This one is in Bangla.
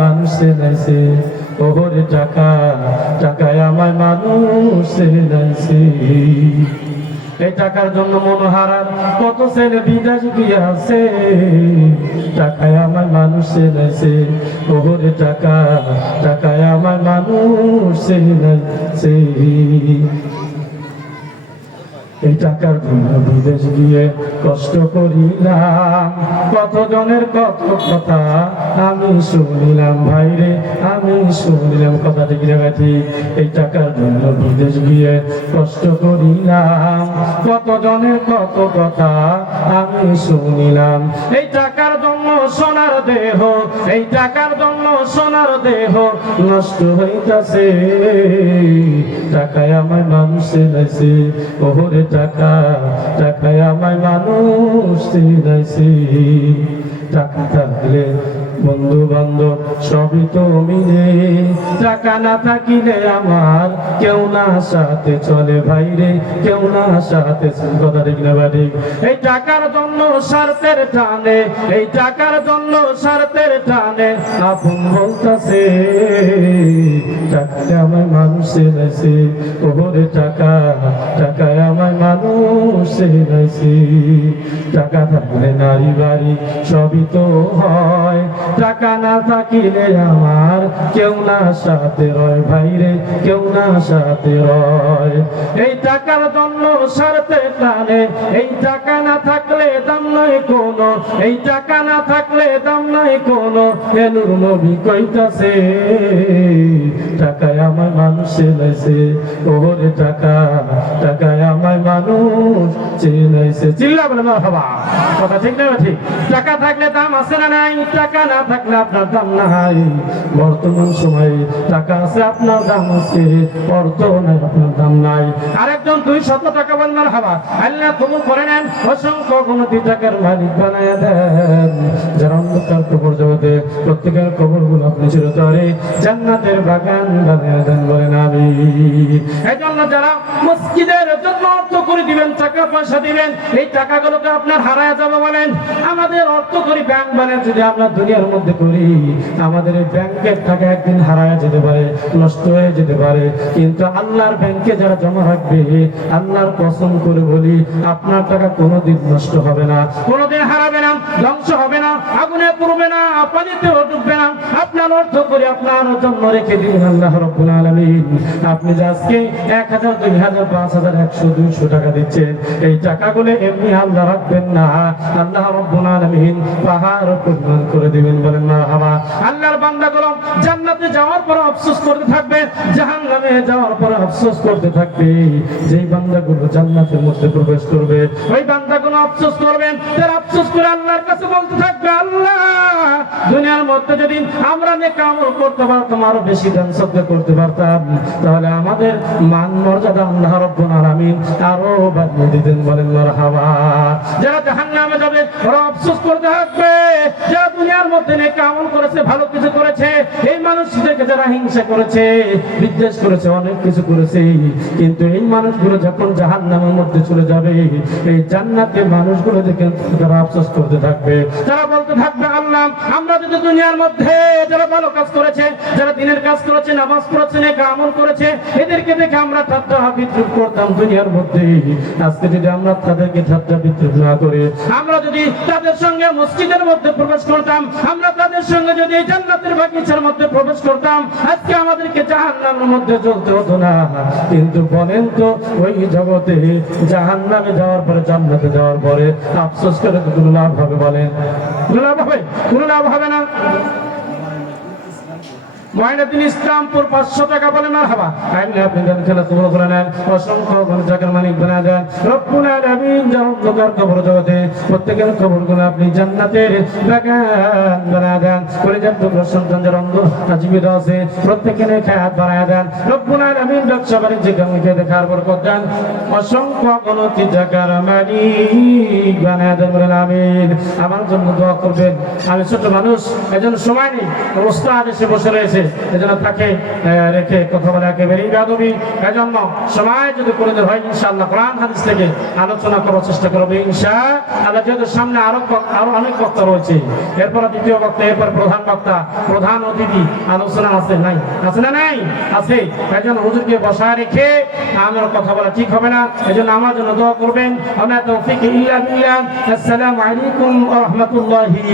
মানুষ চেনাইছে, ওরে টাকা টাকায় আমায় মানুষ চেনাইছে। এই টাকার জন্য মনোহারার কত ছেলে বিদেশ গিয়াছে, টাকায় আমার মানুষ চেনাইছে, ওরে টাকা টাকায় আমার মানুষ চেনাইছে। এই টাকার জন্য বিদেশ গিয়ে কষ্ট করিলাম, কত জনের কত কথা আমি শুনিলাম, ভাইরে আমি শুনিলাম, কথা ঠিক না ঠিক? এই টাকার জন্য বিদেশ গিয়ে কষ্ট করিলাম, কত জনের কত কথা আমি শুনিলাম। এই টাকার জন্য সোনার দেহ, এই টাকার জন্য সোনার দেহ নষ্ট হইতাছে, টাকায় আমার মানুষ চেনাইছে, ওরে টাকা টাকায় আমায় মানুষ চেনাইছে। টাকা থাকলে বন্ধু বান্ধব সবই তো মিলে, টাকা না থাকিলে আমার কেউ না সাথে চলে, ভাইরে কেউ না সাথে। কথা ঠিক না বাড়ি? এই টাকার জন্য স্বার্থের টানে, এই টাকার জন্য স্বার্থের টানে আপন বলতাছে, টাকায় আমায় মানুষ চেনাইছে, ওরে টাকা টাকায় আমায় মানুষ চেনাইছে। টাকা থাকলে নারী বাড়ি সবই তো হয়, টাকা না থাকিলে আমার কেউ না সাথে রয়, ভাইরে কেউ না সাথে রয়। এই টাকার জন্য স্বার্থে টানে, এই টাকা না থাকলে দাম নয় কোনো, এই টাকা না থাকলে দাম নয় কোনো, এনুর নবী কইতাছে, টাকায় আমার মানুষ চেনাইছে, ওরে টাকা টাকায় আমার মানুষ চেনাইছে। চিল্লা বলে মারহাবা, কথা ঠিক না ঠিক? টাকা থাকলে দাম আছে না নাই? টাকা না থাকলে আপনার দাম নাই। বর্তমান সময়ে টাকা আছে আপনার দাম আছে, অর্থ নাই আপনার দাম নাই। আরেকজন 200 টাকা বলেন মারহাবা, আল্লাহ কবুল করে নেন, অসংখ্য কোটি টাকার মালিক বানায় দেন। যারা অন্ধকার কবর জগতে প্রত্যেকের কবরগুলো আপনি চিরতরে জান্নাতের বাগান বানিয়ে দেন, বলেন আমিন। এই জন্য যারা মসজিদের জন্য অর্থ করে দিবেন, টাকা পয়সা দিবেন, এই টাকাগুলোকে আপনার হারায় যাবে বলেন। আমাদের অর্থ করি ব্যাংক বানিয়ে যদি আমরা দুনিয়ার মধ্যে করি, আমাদের এই ব্যাংকের টাকা একদিন হারায় যেতে পারে, নষ্ট হয়ে যেতে পারে, কিন্তু আল্লাহর ব্যাংকে যারা জমা রাখবে, আল্লাহর কসম করে বলি আপনার টাকা কোনোদিন নষ্ট হবে না, কোনোদিন হারাবে না, ধ্বংস হবে না, আগুনে পুড়বে না, পানিতেও ডুববে না। আপনার অর্থ করে আপনার জন্য রেখে দিন আল্লাহ রাব্বুল আলামিন। আপনি যে আজকে 1000, 2000, 5000, 100, 200 টাকা দিচ্ছেন, এই টাকাগুলো এমনি আল্লাহ রাখবেন না, আল্লাহ রাব্বুল আলামিন পাহাড় পরিমাণ করে দিবেন, বলেন মারহাবা। আল্লাহর বান্দাগুলো জান্নাতে যাওয়ার পর আফসোস করতে থাকবে, জাহান্নামে যাওয়ার পর আফসোস করতে থাকবে। যেই বান্দাগুলো জান্নাতের মধ্যে প্রবেশ করবে, ওই বান্দাগুলো আফসোস করবেন, তারা আফসোস করে আল্লাহর কাছে বলতে থাকবে, আল্লাহ দুনিয়ার মধ্যে যদি আমরা নেক আমল করতে পারতাম, আরো বেশি দান সদকা করতে পারতাম, তাহলে আমাদের মান মর্যাদা আল্লাহ রাব্বুল আলামিন আরো বাড়িয়ে দিতেন, বলেন মারহাবা। যারা জাহান্নামে যাবে ওরা আফসোস করতে থাকবে, যারা দুনিয়ার মধ্যে নেক আমল করেছে, ভালো কিছু করেছে, এই মানুষদেরকে যারা হিংসা করেছে, বিদ্বেষ করেছে, অনেক কিছু করেছে, কিন্তু এই মানুষগুলো যখন জাহান্নামের মধ্যে চলে যাবে, এই জান্নাতে মানুষগুলো দেখে তারা আফসোস করতে থাকবে, তারা বলতে থাকবে, আল্লাহ আমরা যদি দুনিয়ার মধ্যে যারা ভালো কাজ করেছে, যারা দিনের কাজ করেছে, নামাজ পড়েছে, নেক আমল করেছে, এদেরকে দেখে আমরা ঠাট্টা বিদ্রুপ করতাম দুনিয়ার মধ্যে, আজকে যদি আমরা তাদেরকে ঠাট্টা বিদ্রুপ না করে আমরা যদি তাদের সঙ্গে মসজিদের মধ্যে প্রবেশ করতাম, আমরা তাদের সঙ্গে যদি জান্নাতের বাগিচার মধ্যে প্রবেশ করতাম, আজকে আমাদেরকে জাহান্নামের মধ্যে জ্বলতে হতো না। কিন্তু বলেন তো, ওই জগতে জাহান্নামে যাওয়ার পরে জান্নাতে যাওয়ার পরে আফসোস করে তো কোনো লাভ হবে? বলেন কোনো লাভ হবে? কোনো লাভ হবে না। মহিনুদ্দিন ইসলামপুর 500 টাকা, বলে মারহাবা। আইনে আপনি গান খেলা কবুল করে নেন, অসংখ্য টাকার মালিক বানিয়ে দেন রব্বুল আলামিন। অন্ধকার কবর জগতে প্রত্যেকের কবরগুলো আপনি জান্নাতের বাগান বানিয়ে দেন। পরিজাত সন্তান যারা অন্ধ জীবিত আছে প্রত্যেকের খায়াত বানিয়ে দেন রব্বুল আলামিন। ব্যবসা বাণিজ্য কামকে দেখার বরকত দেন, অসংখ্য কোটি টাকার মালিক বানিয়ে দেন, বলেন আমিন। আমার জন্য দোয়া করবেন। আমি ছোট মানুষ, এজন্য সময় নেই, অবস্থা এসে বসে রয়েছে, এজন্য তাকে রেখে কথা বলা একেবারেই বেয়াদবি। এজন্য সময় যদি করে হয় ইনশাআল্লাহ কোরআন হাদিস থেকে আলোচনা করার চেষ্টা করবে ইনশাআল্লাহ। যেহেতু সামনে আরো অনেক বক্তা রয়েছে, এরপর দ্বিতীয় বক্তা, এরপর প্রধান বক্তা, প্রধান অতিথি আলোচনা আছে নাই, আছে না নাই? আছে। এজন্য হুজুরকে বসায় রেখে আমার কথা বলা ঠিক হবে না। এজন্য আমার জন্য দোয়া করবেন। আমরা তৌফিক ইল্লা বিল্লাহ। আসসালামু আলাইকুম ওয়া রাহমাতুল্লাহি।